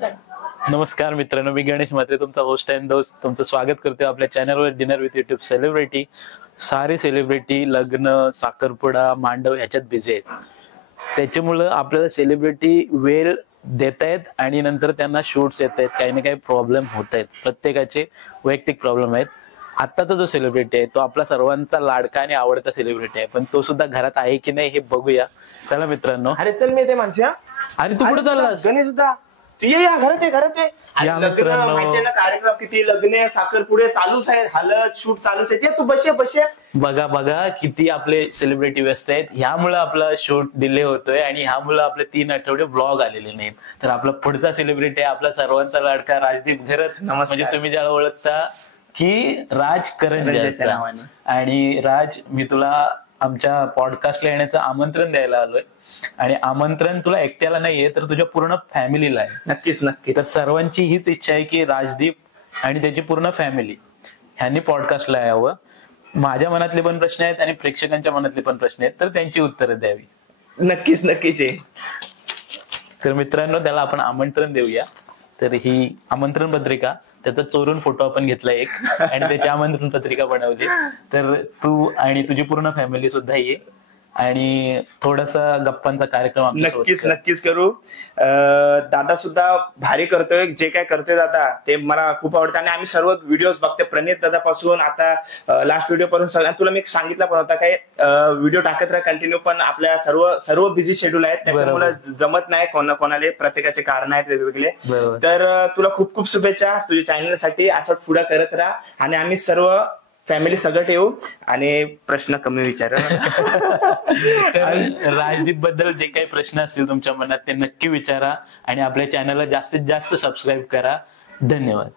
नमस्कार मित्रांनो, मी गणेश म्हात्रे, तुमचा होस्ट अँड दोस्त. तुमचं स्वागत करतो आपल्या चॅनलवर डिनर विथ युट्यूब सेलिब्रिटी. सारे सेलिब्रिटी लग्न, साखरपुडा, मांडव ह्याच्यात बिझी आहेत. त्याच्यामुळं आपल्याला सेलिब्रिटी वेळ देत आहेत आणि नंतर त्यांना शूट्स येत आहेत, काही ना काही प्रॉब्लेम होत आहेत. प्रत्येकाचे वैयक्तिक प्रॉब्लेम आहेत. आत्ताचा जो सेलिब्रिटी आहे तो आपला सर्वांचा लाडका आणि आवडता सेलिब्रिटी आहे, पण तो सुद्धा घरात आहे की नाही हे बघूया. चला मित्रांनो. अरे चल मी ते माणसा. अरे तू कुठे चाललास? गणेश दा तू ये या घरात आहे. या लग्न मित्रांनो. माहितीये ना, कार्यक्रम किती, लग्न साखरपुडे चालूच आहे, हळद शूट चालूच आहे. तू बसे. बघा बघा किती आपले सेलिब्रिटी व्यस्त आहेत. ह्यामुळे आपला शूट डिले होतोय आणि ह्यामुळे आपले 3 आठवडे ब्लॉग आलेले नाहीत. तर आपला पुढचा सेलिब्रिटी आहे आपला सर्वांचा लाडका राजदीप घरत. म्हणजे तुम्ही ज्याला ओळखता की राज करंजाचा. आणि राज, मी तुला आमच्या पॉडकास्टला येण्याचं आमंत्रण द्यायला आलोय. आणि आमंत्रण तुला एकट्याला नाहीये, तर तुझ्या पूर्ण फॅमिलीला आहे. नक्कीच. तर सर्वांची हीच इच्छा आहे की राजदीप आणि त्याची पूर्ण फॅमिली ह्यांनी पॉडकास्टला यावं. माझ्या मनातले पण प्रश्न आहेत आणि प्रेक्षकांच्या मनातले पण प्रश्न आहेत, तर त्यांची उत्तरं द्यावी. नक्कीच आहे. तर मित्रांनो, त्याला आपण आमंत्रण देऊया. तर ही आमंत्रण पत्रिका, त्याचा चोरून फोटो आपण घेतला एक आणि त्याची आमंत्रण पत्रिका बनवली. तर तू आणि तुझी पूर्ण फॅमिली सुद्धा ये आणि थोडासा गप्पांचा कार्यक्रम नक्कीच करू. दादा सुद्धा भारी करतोय, जे काय करतोय दादा ते मला खूप आवडतं. आणि आम्ही सर्व व्हिडिओज बघतोय, प्रणित दादा पासून आता लास्ट व्हिडिओ पासून सगळ्या. तुला मी सांगितलं पण होता काय, व्हिडिओ टाकत राहा कंटिन्यू, पण आपल्या सर्व बिझी शेड्यूल आहेत, त्याच्यामुळे जमत नाही कोणाला. प्रत्येकाचे कारण आहेत वेगवेगळे. तर तुला खूप खूप शुभेच्छा तुझ्या चॅनलसाठी. असंच पुढे करत राहा आणि आम्ही सर्व फॅमिली सगळं ठेवू. आणि प्रश्न कमी विचार. राजदीप बद्दल जे काही प्रश्न असतील तुमच्या मनात ते नक्की विचारा आणि आपल्या चॅनलला जास्तीत जास्त सबस्क्राईब करा. धन्यवाद.